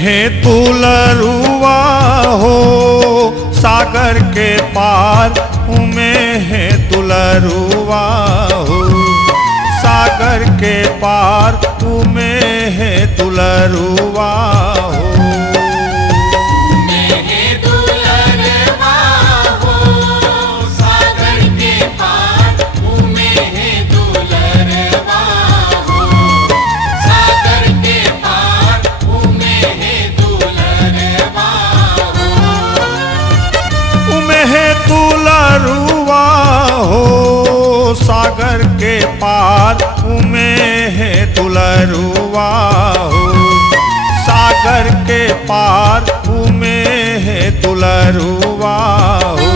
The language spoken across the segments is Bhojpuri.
है दुलरुआ हो सागर के पार, उमे है दुलरुआ हो सागर के पार, उमे है दुलरुआ हो। सागर के पार उमे है दुलरुआ हो सागर के पार, उमे है दुलरुआ हो।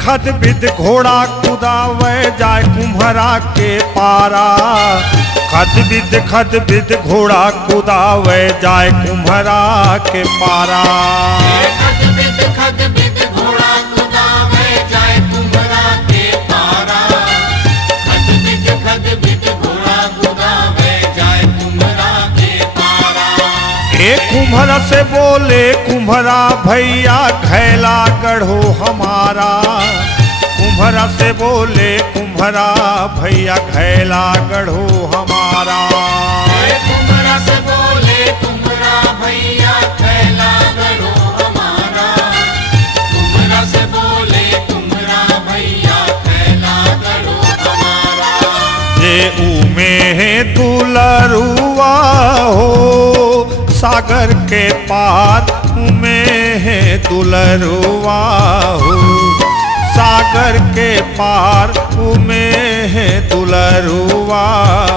खद बिद घोड़ा कुदावे जाए कुम्हरा के पारा, खद बिद घोड़ा कुदावे जाए कुम्हरा के पारा। खद बिद घोड़ा कुदावे जाए कुम्हरा के पारा, खद बिद घोड़ा कुदावे जाए कुम्हरा के पारा। एक कुम्हरा से बोले कुम्हरा भैया घैला गढ़ो हमारा, कुम्हरा से बोले कुम्हरा भैया घैला गढ़ो हमारा। कुम्हरा से बोले कुम्हरा भैया घैला गढ़ो हमारा, कुम्हरा से बोले कुम्हरा भैया घैला गढ़ो हमारा। ये उमे है दुलरुआ हो सागर के पार, उमे है दुलरुआ हो सागर के पार, उमे है दुलरुआ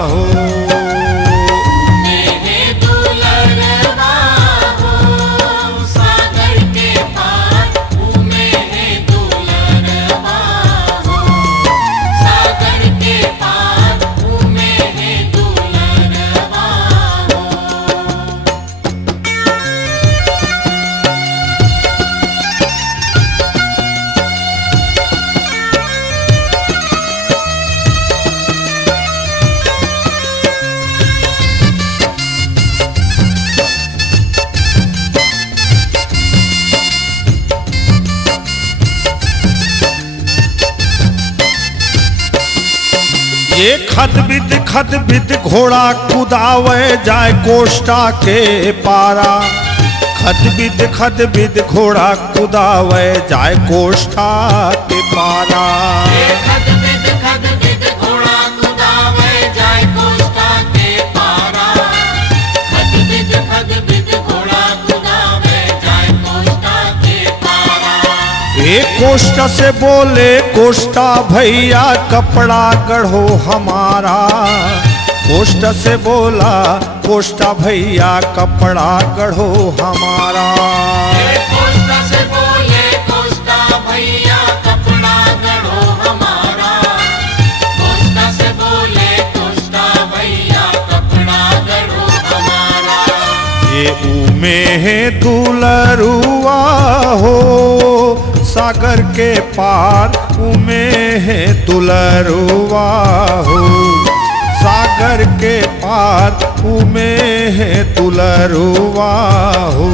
हो। ये खद बिद घोड़ा कुदावे जाए कोष्टा के पारा, खद बिद घोड़ा कुदावे जाए कोष्टा के पारा। खद बिद घोड़ा कुदावे जाए कोष्टा के पारा, खद बिद घोड़ा कुदावे जाए कोष्टा के पारा। एक कोष्टा से बोले कोष्टा भैया कपड़ा गढ़ो हमारा, कोष्टा से बोला कोष्टा भैया कपड़ा गढ़ो हमारा। कोष्टा से बोले कोष्टा भैया कपड़ा गढ़ो हमारा, कोष्टा से बोले कोष्टा भैया कपड़ा गढ़ो हमारा। ये उमे है दुलरुआ हो सागर के पार, उमे है दुलरुआ हो सागर के पार, उमे है दुलरुआ हो।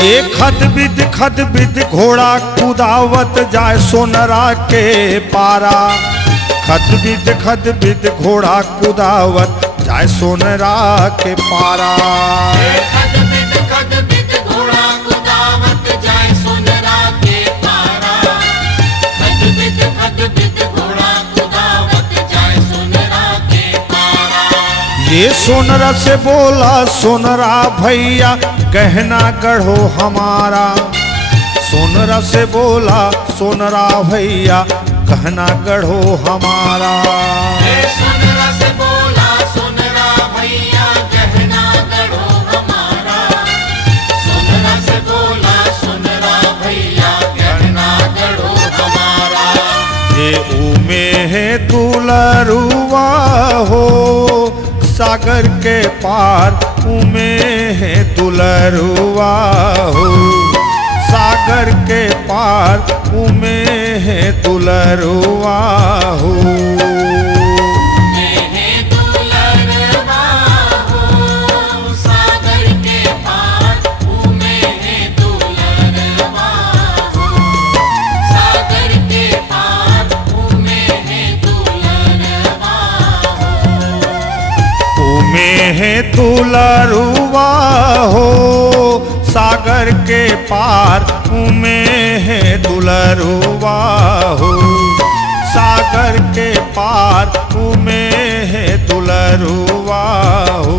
ये खद बिद घोड़ा कुदावत जाए सोनरा के पारा। खद बिद घोड़ा कुदावत जाए सोनरा के पारा। खद बिद घोड़ा कुदावत जाए सोनरा के पारा। खद बिद घोड़ा कुदावत जाए सोनरा के पारा। ये सोनरा से बोला सोनरा भैया गहना गढ़ो हमारा। सोनरा से बोला सोनरा भैया गहना गढ़ो हमारा। सोनरा से बोला सोनरा भैया गहना गढ़ो हमारा। सोनरा से बोला सोनरा भैया गहना गढ़ो हमारा। ये उमे है दुलरुआ हो सागर के पार। उमे है दुलरुआ हो सागर के पार। उमे है दुलरुआ हो। सागर के पार उमे है दुलरवा हो। सागर के पार उमे है दुलरवा हो। उमे है दुलरुआ हो सागर के पार। उमे है दुलरुआ हो सागर के पार। उमे है दुलरुआ हो।